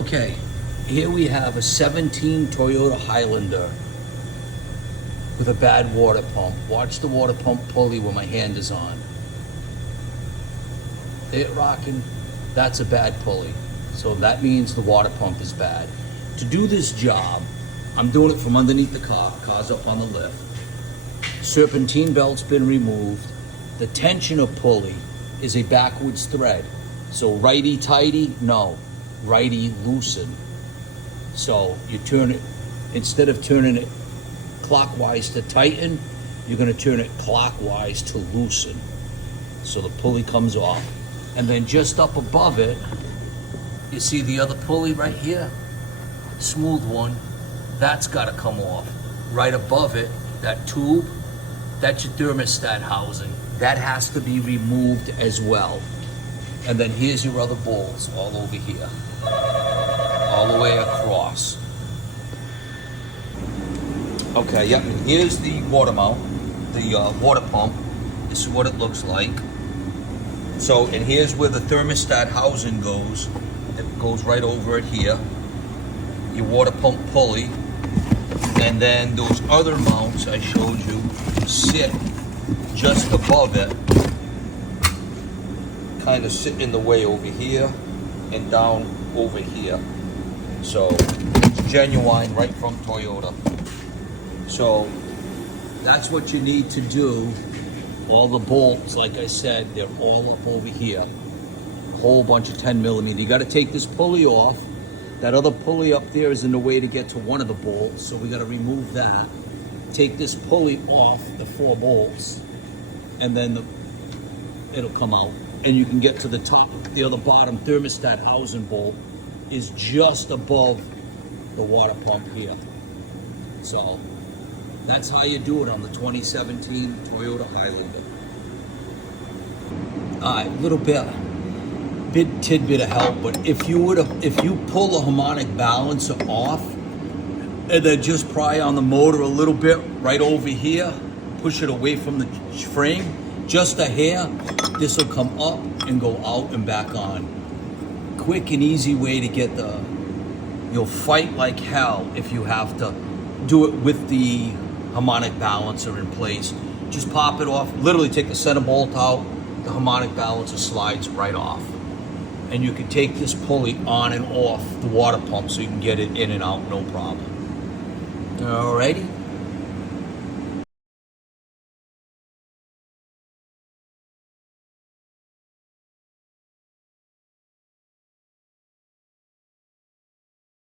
Okay, here we have a 17 Toyota Highlander with a bad water pump. Watch the water pump pulley when my hand is on. It rocking, that's a bad pulley. So that means the water pump is bad. To do this job, I'm doing it from underneath the car's up on the lift. Serpentine belt's been removed. The tensioner pulley is a backwards thread. So righty-tighty, no. Righty loosen. So you turn it, instead of turning it clockwise to tighten, you're gonna turn it clockwise to loosen. So the pulley comes off. And then just up above it, you see the other pulley right here? Smooth one, that's gotta come off. Right above it, that tube, that's your thermostat housing. That has to be removed as well. And then here's your other bolts all over here. All the way across. Okay, yep, and here's the water mount, the water pump. This is what it looks like. So, and here's where the thermostat housing goes. It goes right over it here. Your water pump pulley. And then those other mounts I showed you sit just above it. Kind of sit in the way over here and down over here. So it's genuine right from Toyota. So that's what you need to do. All the bolts, like I said, they're all up over here. A whole bunch of 10 millimeter. You got to take this pulley off. That other pulley up there is in the way to get to one of the bolts, so we got to remove that. Take this pulley off the 4 bolts, and then it'll come out. And you can get to the top. The other bottom thermostat housing bolt is just above the water pump here. So that's how you do it on the 2017 Toyota Highlander. All right, little tidbit of help, but if you pull the harmonic balancer off and then just pry on the motor a little bit right over here, push it away from the frame, just a hair, this will come up and go out and back on. Quick and easy way to get you'll fight like hell if you have to do it with the harmonic balancer in place. Just pop it off, literally take the center bolt out, the harmonic balancer slides right off. And you can take this pulley on and off the water pump so you can get it in and out, no problem. Alrighty.